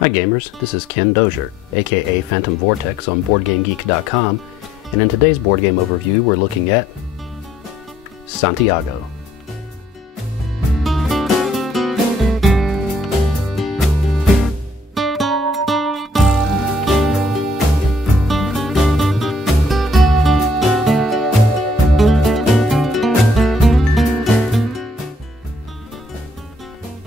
Hi gamers, this is Ken Dozier, aka Phantom Vortex on BoardGameGeek.com, and in today's board game overview we're looking at Santiago.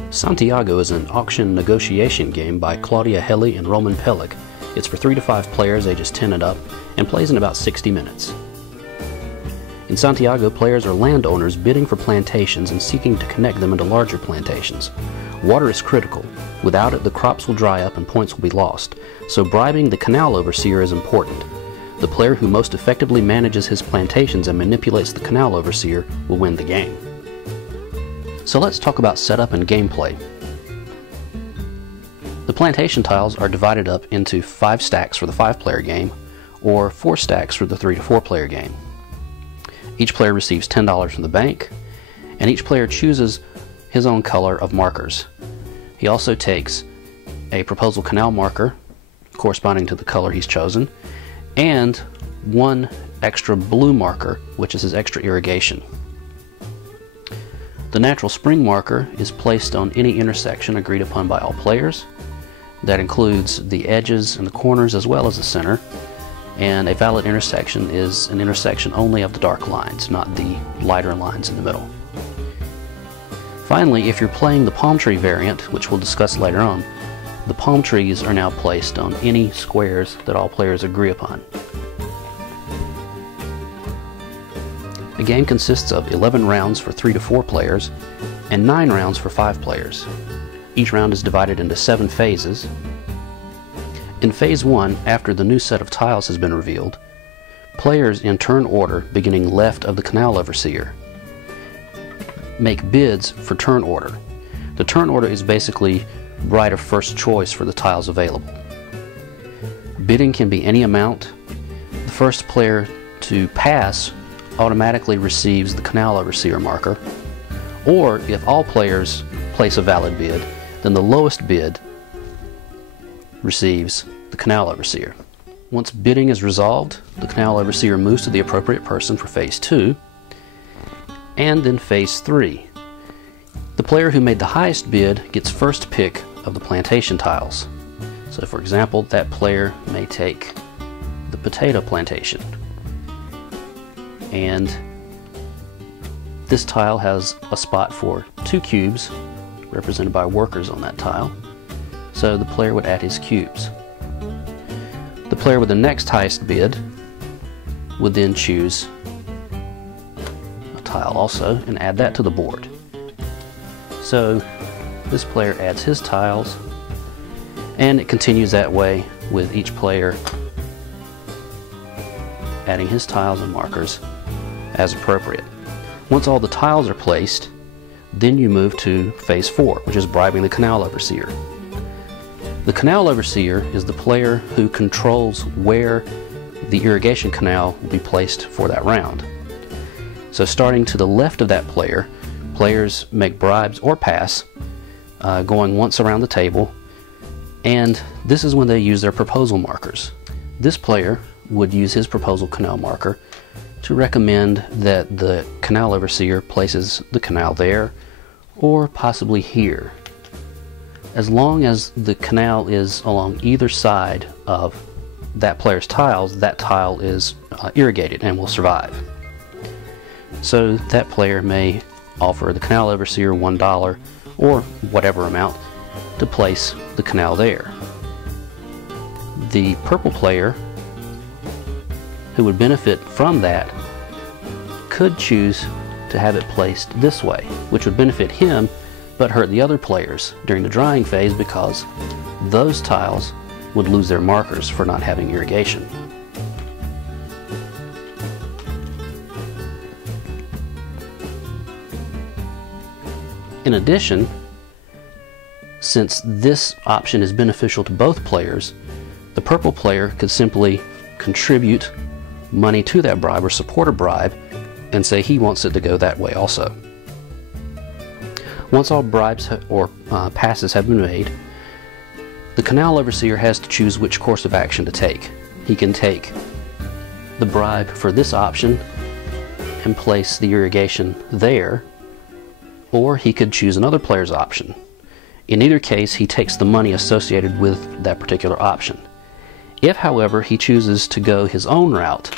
Santiago is an auction negotiation game by Claudia Helly and Roman Pellick. It's for 3 to 5 players ages 10 and up, and plays in about 60 minutes. In Santiago, players are landowners bidding for plantations and seeking to connect them into larger plantations. Water is critical. Without it, the crops will dry up and points will be lost, so bribing the canal overseer is important. The player who most effectively manages his plantations and manipulates the canal overseer will win the game. So let's talk about setup and gameplay. The plantation tiles are divided up into 5 stacks for the 5-player game, or 4 stacks for the 3 to 4-player game. Each player receives $10 from the bank, and each player chooses his own color of markers. He also takes a proposal canal marker corresponding to the color he's chosen, and 1 extra blue marker, which is his extra irrigation. The natural spring marker is placed on any intersection agreed upon by all players. That includes the edges and the corners as well as the center, and a valid intersection is an intersection only of the dark lines, not the lighter lines in the middle. Finally, if you're playing the palm tree variant, which we'll discuss later on, the palm trees are now placed on any squares that all players agree upon. The game consists of 11 rounds for 3 to 4 players and 9 rounds for 5 players. Each round is divided into 7 phases. In Phase 1, after the new set of tiles has been revealed, players in turn order, beginning left of the canal overseer, make bids for turn order. The turn order is basically right of first choice for the tiles available. Bidding can be any amount. The first player to pass automatically receives the canal overseer marker, or if all players place a valid bid, then the lowest bid receives the canal overseer. Once bidding is resolved, the canal overseer moves to the appropriate person for Phase 2, and then Phase 3. The player who made the highest bid gets first pick of the plantation tiles. So for example, that player may take the potato plantation. And this tile has a spot for 2 cubes represented by workers on that tile, so the player would add his cubes. The player with the next highest bid would then choose a tile also and add that to the board. So this player adds his tiles, and it continues that way with each player adding his tiles and markers as appropriate. Once all the tiles are placed, then you move to Phase 4, which is bribing the canal overseer. The canal overseer is the player who controls where the irrigation canal will be placed for that round. So starting to the left of that player, players make bribes or pass, going once around the table, and this is when they use their proposal markers. This player would use his proposal canal marker to recommend that the canal overseer places the canal there or possibly here. As long as the canal is along either side of that player's tiles, that tile is irrigated and will survive. So that player may offer the canal overseer $1 or whatever amount to place the canal there. The purple player who would benefit from that could choose to have it placed this way, which would benefit him but hurt the other players during the drying phase because those tiles would lose their markers for not having irrigation. In addition, since this option is beneficial to both players, the purple player could simply contribute money to that bribe or support a bribe and say he wants it to go that way also. Once all bribes or passes have been made, The canal overseer has to choose which course of action to take. He can take the bribe for this option and place the irrigation there, or he could choose another player's option. In either case, he takes the money associated with that particular option. If, however, he chooses to go his own route,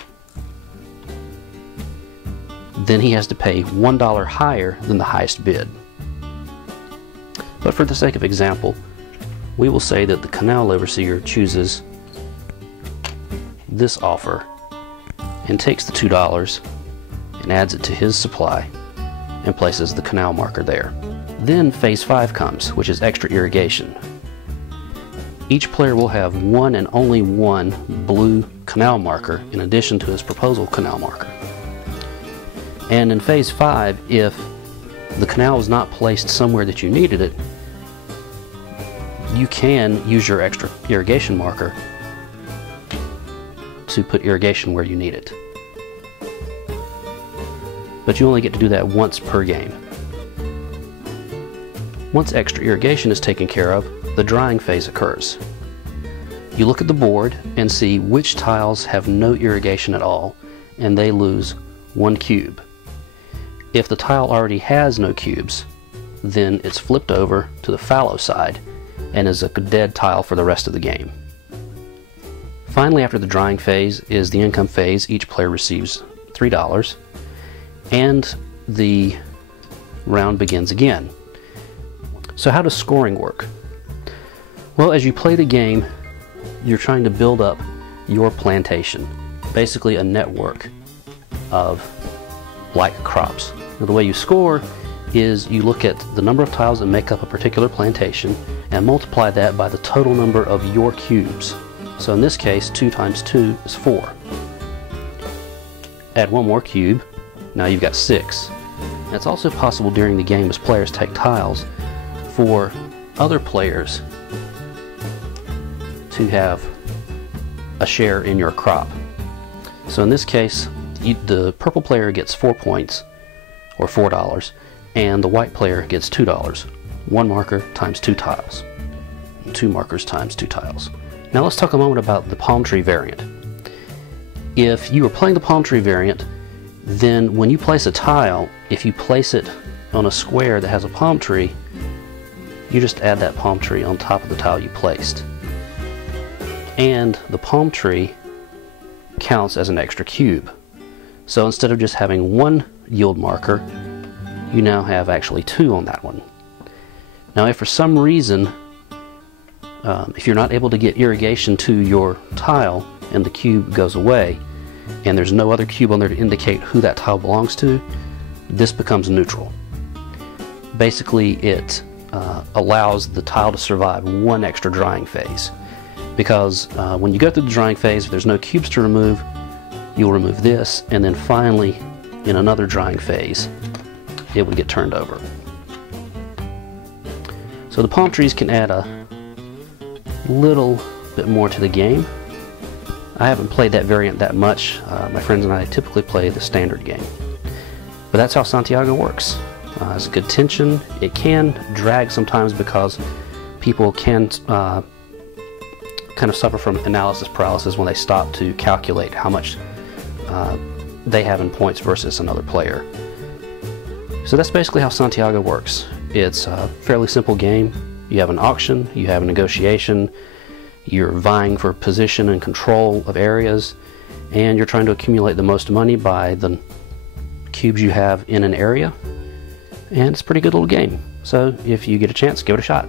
then he has to pay $1 higher than the highest bid. But for the sake of example, we will say that the canal overseer chooses this offer and takes the $2 and adds it to his supply and places the canal marker there. Then phase 5 comes, which is extra irrigation. Each player will have one and only one blue canal marker in addition to his proposal canal marker. And in phase 5, if the canal is not placed somewhere that you needed it, you can use your extra irrigation marker to put irrigation where you need it. But you only get to do that once per game. Once extra irrigation is taken care of, the drying phase occurs. You look at the board and see which tiles have no irrigation at all, and they lose 1 cube. If the tile already has no cubes, then it's flipped over to the fallow side and is a dead tile for the rest of the game. Finally, after the drying phase is the income phase. Each player receives $3, and the round begins again. So how does scoring work? Well, as you play the game, you're trying to build up your plantation, basically a network of like crops. Now, the way you score is you look at the number of tiles that make up a particular plantation and multiply that by the total number of your cubes. So in this case, 2 times 2 is 4. Add 1 more cube, now you've got 6. And it's also possible during the game as players take tiles for other players to have a share in your crop. So in this case, the purple player gets 4 points, or $4, and the white player gets $2. 1 marker times 2 tiles. 2 markers times 2 tiles. Now let's talk a moment about the palm tree variant. If you are playing the palm tree variant, then when you place a tile, if you place it on a square that has a palm tree, you just add that palm tree on top of the tile you placed. And the palm tree counts as an extra cube. So instead of just having 1 yield marker, you now have actually 2 on that one. Now if for some reason, if you're not able to get irrigation to your tile and the cube goes away, and there's no other cube on there to indicate who that tile belongs to, this becomes neutral. Basically, it allows the tile to survive 1 extra drying phase. Because when you go through the drying phase, if there's no cubes to remove, you'll remove this, and then finally, in another drying phase, it would get turned over. So the palm trees can add a little bit more to the game. I haven't played that variant that much. My friends and I typically play the standard game. But that's how Santiago works. It's good tension. It can drag sometimes because people can kind of suffer from analysis paralysis when they stop to calculate how much they have in points versus another player. So that's basically how Santiago works. It's a fairly simple game. You have an auction, you have a negotiation, you're vying for position and control of areas, and you're trying to accumulate the most money by the cubes you have in an area. And it's a pretty good little game. So if you get a chance, give it a shot.